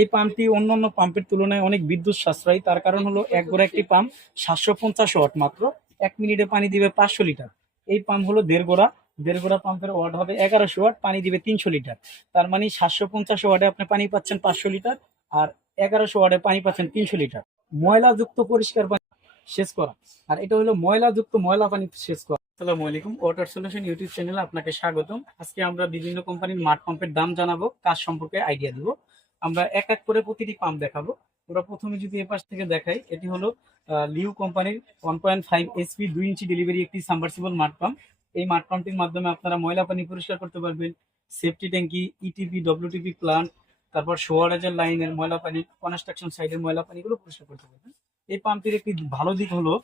এই পাম্পটি অন্যান্য পাম্পের তুলনায় অনেক বিদ্যুৎ সাশ্রয়ী। তার কারণ হলো এক গোড়া একটি পাম্প সাতশো পঞ্চাশ ওয়াট মাত্র, এক মিনিটে পানি দিবে পাঁচশো লিটার। এই পাম্প হলো দেড় গোড়া। দেড় গোড়া পাম্পের ওয়াট হবে এগারোশো ওয়াট, পানি দিবে তিনশো লিটার। তার মানে সাতশো পঞ্চাশ ওয়াটে আপনি পানি পাচ্ছেন পাঁচশো লিটার আর এগারোশো ওয়াটে পানি পাচ্ছেন তিনশো লিটার। ময়লাযুক্ত পরিষ্কার পানি শেষ করা। আর এটা হলো ময়লাযুক্ত ময়লা পানি শেষ করা। আলাইকুম, ওয়াটার সলিউশন ইউটিউব চ্যানেলে আপনাকে স্বাগতম। আজকে আমরা বিভিন্ন কোম্পানির মাঠ পাম্পের দাম জানাব, কাজ সম্পর্কে আইডিয়া দিব। আমরা এক এক করে প্রতিটি পাম্প দেখাবো। ওরা প্রথমে যদি এ পাশ থেকে দেখাই, এটি হলো লিউ কোম্পানির ওয়ান পয়েন্ট ফাইভ এসপি দুই ইঞ্চি ডেলিভারি একটি সাবমার্সিবল মাঠ পাম্প এই মাঠ পাম্পটির মাধ্যমে আপনারা ময়লা পানি পরিষ্কার করতে পারবেন। সেফটি ট্যাঙ্কি ইটিপি ডব্লিউটিপি প্লান্ট তারপর সোয়ারাজের লাইনের ময়লা পানি কনস্ট্রাকশন সাইডের ময়লা পানিগুলো পরিষ্কার করতে পারবেন। এই পাম্পটির একটি ভালো দিক হলো,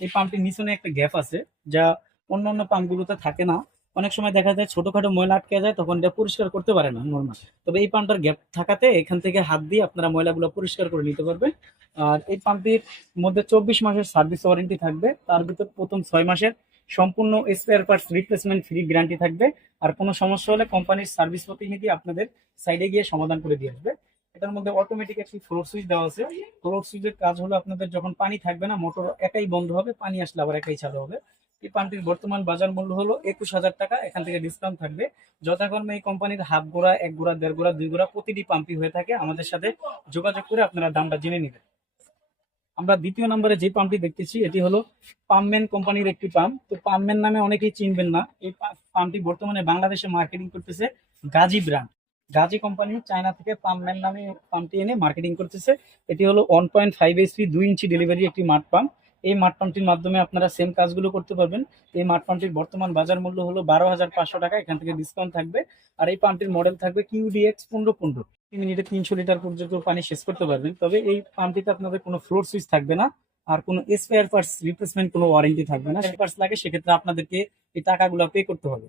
এই পাম্পটির নিচনে একটা গ্যাপ আছে, যা অন্য অন্য পাম্পগুলোতে থাকে না। অনেক সময় দেখা যায় ছোটখাটো ময়লা আটকে যায়, তখন এটা পরিষ্কার করতে পারে না নর্মাল তবে এই পাম্পটার গ্যাপ থাকাতে এখান থেকে হাত দিয়ে আপনারা ময়লাগুলো পরিষ্কার করে নিতে পারবেন। আর এই পাম্পটির মধ্যে চব্বিশ মাসের সার্ভিস ওয়ারেন্টি থাকবে, তার ভিতর প্রথম ছয় মাসের সম্পূর্ণ spare parts replacement free guarantee থাকবে। আর কোনো সমস্যা হলে কোম্পানির সার্ভিস প্রতিনিধি আপনাদের সাইডে গিয়ে সমাধান করে দিয়ে আসবে। এটার মধ্যে অটোমেটিক একটি ফ্লোর সুইচ দেওয়া আছে। ফ্লোর সুইচের কাজ হলো আপনাদের যখন পানি থাকবে না মোটর একাই বন্ধ হবে, পানি আসলে আবার একাই চালু হবে। এই পাম্পটির বর্তমান বাজার মূল্য হলো একুশ হাজার টাকা। এখান থেকে ডিসকাউন্ট থাকবে। যথাক্রমে এই কোম্পানির হাফ গোড়া, এক গোড়া, দেড় গোড়া, দুই গোড়া প্রতিটি পাম্পই হয়ে থাকে। আমাদের সাথে যোগাযোগ করে আপনারা দামটা জেনে নেবেন। আমরা দ্বিতীয় নম্বরে যে পাম্পটি দেখতেছি, এটি হলো পাম্পম্যান কোম্পানির একটি পাম্প। তো পাম্পম্যান নামে অনেকেই চিনবেন না। এই পাম্পটি বর্তমানে বাংলাদেশে মার্কেটিং করতেছে Gazi brand. Gazi company China থেকে পাম্পম্যান নামে পাম্পটি এনে মার্কেটিং করতেছে। এটি হলো ওয়ান পয়েন্ট ফাইভ এইচপি দুই ইঞ্চি ডেলিভারি একটি মাঠ পাম্প। এই মাঠ পাম্পটির মাধ্যমে আপনারা সেম কাজগুলো করতে পারবেন। এই মাঠ পাম্পটির বর্তমান বাজার মূল্য হলো বারো হাজার পাঁচশো টাকা, এখান থেকে ডিসকাউন্ট থাকবে। আর এই পাম্পটির মডেল থাকবে কিউডিএক্স পনেরো পনেরো। তিন মিনিটে তিনশো লিটার পর্যন্ত পানি শেষ করতে পারবেন। তবে এই পাম্পটিতে আপনাদের কোনো ফ্লোর সুইচ থাকবে না, আর কোনো স্পেয়ার পার্টস রিপ্লেসমেন্ট কোনো ওয়ারেন্টি থাকবে না। পার্টস লাগে, সেক্ষেত্রে আপনাদেরকে এই টাকাগুলো পে করতে হবে।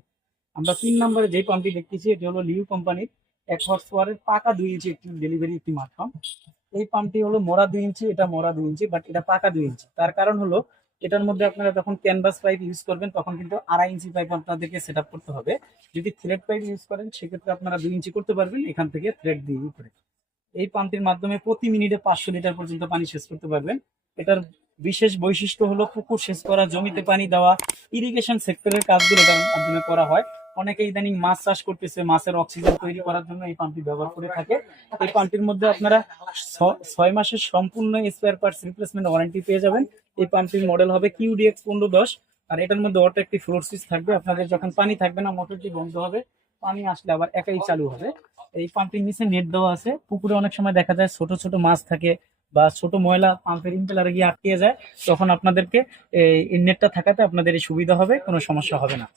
আমরা তিন নম্বরে যে পাম্পটি দেখতেছি, এটি হলো লিউ কোম্পানির এক হর্স পাওয়ারের পাকা দুই ইঞ্চি একটি ডেলিভারি একটি মাঠ পাম্প এই পাম্পটি হলো মরা দুই ইঞ্চি, এটা মরা দুই ইঞ্চি বাট এটা পাকা দুই ইঞ্চি। তার কারণ হলো, এটার মধ্যে আপনারা যখন ক্যানভাস পাইপ ইউজ করবেন, তখন কিন্তু আড়াই ইঞ্চি পাইপ আপনাদেরকে সেট করতে হবে। যদি থ্রেড পাইপ ইউজ করেন, সেক্ষেত্রে আপনারা দুই ইঞ্চি করতে পারবেন, এখান থেকে থ্রেড দিয়ে উপরে। এই পাম্পটির মাধ্যমে প্রতি মিনিটে পাঁচশো লিটার পর্যন্ত পানি শেষ করতে পারবেন। এটার বিশেষ বৈশিষ্ট্য হলো, পুকুর সেচ করা, জমিতে পানি দেওয়া ইরিগেশন সেক্টরের কাজগুলো এটার মাধ্যমে করা হয়। অনেকে ইদানিং মাছ চাষ করতেছে, মাছের অক্সিজেন তৈরি করার জন্য এই পাম্পটি ব্যবহার করে থাকে। এই পাম্পটির মধ্যে আপনারা ছয় মাসের সম্পূর্ণ স্পেয়ার পার্টস রিপ্লেসমেন্ট ওয়ারেন্টি পেয়ে যাবেন। এই পাম্পটির মডেল হবে কিউডিএক্স পনেরো দশ। আর এটার মধ্যে অটো একটি ফ্লোর সুইচ থাকবে। আপনাদের যখন পানি থাকবে না মোটরটি বন্ধ হবে। পানি আসলে আবার একাই চালু হবে। এই পাম্পটির নিচে নেট দেওয়া আছে। পুকুরে অনেক সময় দেখা যায় ছোট ছোট মাছ থাকে বা ছোট ময়লা পাম্পের ইম্পেলারে গিয়ে আটকে যায়। তখন আপনাদেরকে এই নেটটা থাকাতে আপনাদের এই সুবিধা হবে, কোনো সমস্যা হবে না।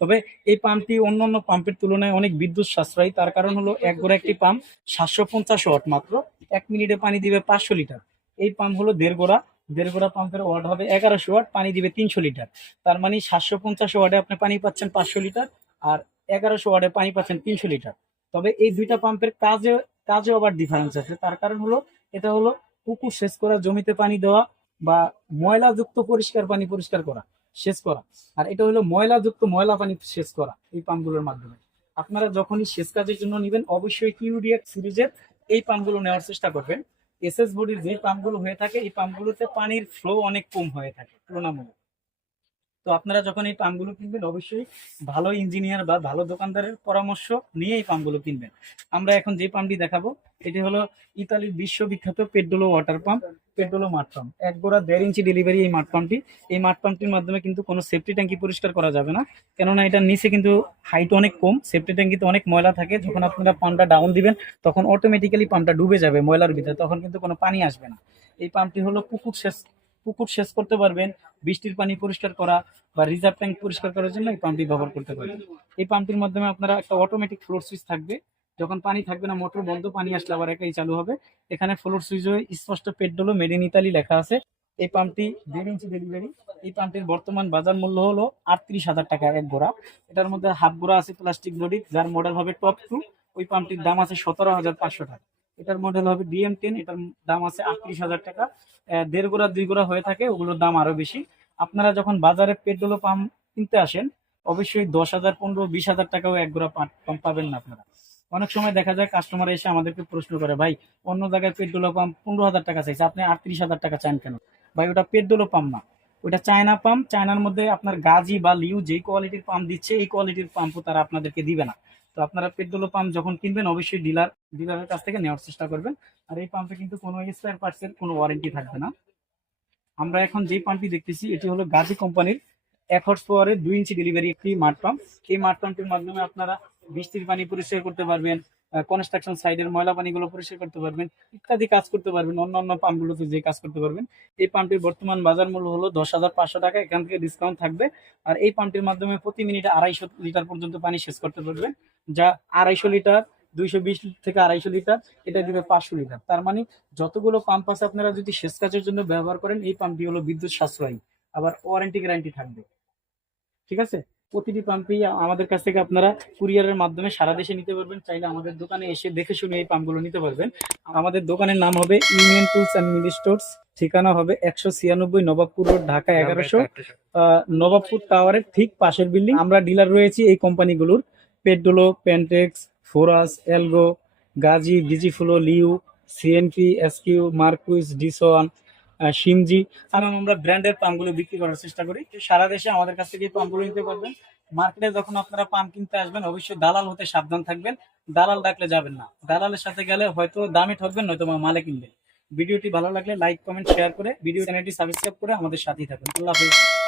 তবে এই পাম্পটি অন্যান্য পাম্পের তুলনায় অনেক বিদ্যুৎ সাশ্রয়ী তার কারণ হলো এক গোড়া একটি পাম্প সাতশো পঞ্চাশ ওয়াট মাত্র, এক মিনিটে পানি দিবে পাঁচশো লিটার। এই পাম্প হলো দেড় গোড়া। দেড় গোড়া পাম্পের ওয়াট হবে এগারোশো ওয়াট, পানি দিবে তিনশো লিটার। তার মানে সাতশো পঞ্চাশ ওয়াটে আপনি পানি পাচ্ছেন পাঁচশো লিটার আর এগারোশো ওয়াটে পানি পাচ্ছেন তিনশো লিটার। তবে এই দুইটা পাম্পের কাজে কাজে আবার ডিফারেন্স আছে। তার কারণ হলো, এটা হলো পুকুর সেচ করা, জমিতে পানি দেওয়া বা ময়লাযুক্ত পরিষ্কার পানি পরিষ্কার করা। সেচ করা। আর এটা হলো ময়লাযুক্ত ময়লা পানি সেচ করা এই পাম্পগুলোর মাধ্যমে। আপনারা যখনই সেচ কাজের জন্য নেবেন, অবশ্যই কিউডিএক্স সিরিজের এই পাম্পগুলো নেওয়ার চেষ্টা করবেন। এসএস বডির যে পাম্পগুলো হয়ে থাকে, এই পাম্পগুলোতে পানির ফ্লো অনেক কম হয়ে থাকে, তুলনামূলক। তো আপনারা যখন এই পাম্পগুলো কিনবেন, অবশ্যই ভালো ইঞ্জিনিয়ার বা ভালো দোকানদারের পরামর্শ নিয়ে এই পাম্পগুলো কিনবেন। আমরা এখন যে পাম্পটি দেখাবো, এটি হলো ইতালির বিশ্ববিখ্যাত পেড্রোলো ওয়াটার পাম্প, পেড্রোলো মাঠ পাম্প। এক গোড়া দেড় ইঞ্চি ডেলিভারি এই মাঠ পাম্পটি। এই মাঠ পাম্পটির মাধ্যমে কিন্তু কোনো সেফটি ট্যাঙ্কি পরিষ্কার করা যাবে না। কেননা এটার নিচে কিন্তু হাইট অনেক কম সেফটি ট্যাঙ্কিতে অনেক ময়লা থাকে। যখন আপনারা পাম্পটা ডাউন দিবেন, তখন অটোমেটিক্যালি পাম্পটা ডুবে যাবে ময়লার ভিতরে, তখন কিন্তু কোনো পানি আসবে না। এই পাম্পটি হলো পুকুর সেচ পুকুর সেচ করতে পারবেন, বৃষ্টির পানি পরিষ্কার করা বা রিজার্ভ ট্যাঙ্ক পরিষ্কার করার জন্য এই পাম্পটি ব্যবহার করতে পারবেন এই পাম্পটির মাধ্যমে আপনারা একটা অটোমেটিক ফ্লোর সুইচ থাকবে। যখন পানি থাকবে না, মোটর বন্ধ, পানি আসলে আবার একাই চালু হবে। এখানে ফ্লোর সুইচে স্পষ্ট পেট্রোলো মেড ইন ইতালি লেখা আছে। এই পাম্পটি দেড় ইঞ্চি ডেলিভারি এই পাম্পটির বর্তমান বাজার মূল্য হলো আটত্রিশ হাজার টাকা এক গোড়া। এটার মধ্যে হাফ গোড়া আছে প্লাস্টিক বডি যার মডেল হবে টপ টু ওই পাম্পটির দাম আছে সতেরো হাজার পাঁচশো টাকা। এটার মডেল হবে ডিএম টেন এটার দাম আছে আটত্রিশ হাজার টাকা। দেড় গোড়া, দুই গোড়া হয়ে থাকে, ওগুলোর দাম আরও বেশি। আপনারা যখন বাজারে পেট্রোল পাম্প কিনতে আসেন, অবশ্যই দশ হাজার, পনেরো, বিশ হাজার টাকাও এক গোড়া পাম্প পাবেন না আপনারা। অনেক সময় দেখা যায় কাস্টমার এসে আমাদেরকে প্রশ্ন করে, ভাই, অন্য জায়গায় পেট্রোল পাম্প পনেরো হাজার টাকা চাইছে, আপনি আটত্রিশ হাজার টাকা চান কেন? ভাই, ওটা পেট্রোল পাম্প না। ওটা চায়না পাম্প। চায়নার মধ্যে আপনার গাজি বা লিউ যেই কোয়ালিটির পাম্প দিচ্ছে, এই কোয়ালিটির পাম্পও তারা আপনাদেরকে দিবে না। তো আপনারা পেট্রোল পাম্প যখন কিনবেন, অবশ্যই ডিলার, ডিলারের কাছ থেকে নেওয়ার চেষ্টা করবেন। আর এই পাম্পে কিন্তু কোনো স্পেয়ার পার্টসের কোনো ওয়ারেন্টি থাকবে না। আমরা এখন যেই পাম্পটি দেখতেছি, এটি হলো গাজি কোম্পানির এক হর্স পাওয়ারের দুই ইঞ্চি ডেলিভারি একটি মাঠ পাম্প এই মাঠ পাম্পটির মাধ্যমে আপনারা বৃষ্টির পানি পরিষ্কার করতে পারবেন কনস্ট্রাকশন সাইডের ময়লা পানিগুলো পরিষ্কার করতে পারবেন, ইত্যাদি কাজ করতে পারবেন অন্য অন্য পাম্পগুলোতে যে কাজ করতে পারবেন। এই পাম্পটির বর্তমান বাজার মূল্য হলো দশ হাজার পাঁচশো টাকা, এখান থেকে ডিসকাউন্ট থাকবে। আর এই পাম্পটির মাধ্যমে প্রতি মিনিটে আড়াইশো লিটার পর্যন্ত পানি শেষ করতে পারবেন, যা আড়াইশো লিটার, দুইশো বিশ থেকে আড়াইশো লিটার, এটা দিবে পাঁচশো লিটার। তার মানে যতগুলো পাম্প আছে আপনারা যদি সেচ কাজের জন্য ব্যবহার করেন, এই পাম্পটি হলো বিদ্যুৎ সাশ্রয়ী, আবার ওয়ারেন্টি গ্যারান্টি থাকবে। ঠিক আছে? প্রতিটি পাম্পেই আমাদের কাছ থেকে আপনারা কুরিয়ারের মাধ্যমে সারা দেশে নিতে পারবেন। চাইলে আমাদের দোকানে এসে দেখে শুনে এই পাম্পগুলো নিতে পারবেন। আমাদের দোকানের নাম হবে union tools and mini stores ঠিকানা হবে একশো ছিয়ানব্বই নবাবপুর রোড ঢাকা এগারোশো। আহ, নবাবপুর টাওয়ারের ঠিক পাশের বিল্ডিং। আমরা ডিলার রয়েছি এই কোম্পানিগুলোর। Pedrollo Pentax Foras এলগো Gazi Digiflow Leo CNP SQ Marquis ডিসওয়ান। সিমজি আর আমরা ব্র্যান্ডের পাম্পগুলো বিক্রি করার চেষ্টা করি। সারা দেশে আমাদের কাছ থেকে এই পাম্পগুলো নিতে পারবেন। মার্কেটে যখন আপনারা পাম্প কিনতে আসবেন, অবশ্যই দালাল হতে সাবধান থাকবেন। দালাল ডাকলে যাবেন না। দালালের সাথে গেলে হয়তো দামে ঠকবেন, নয়তো মালে কিনবেন। ভিডিওটি ভালো লাগলে লাইক, কমেন্ট, শেয়ার করে ভিডিও চ্যানেলটি সাবস্ক্রাইব করে আমাদের সাথেই থাকবেন আল্লাহ হাফিজ।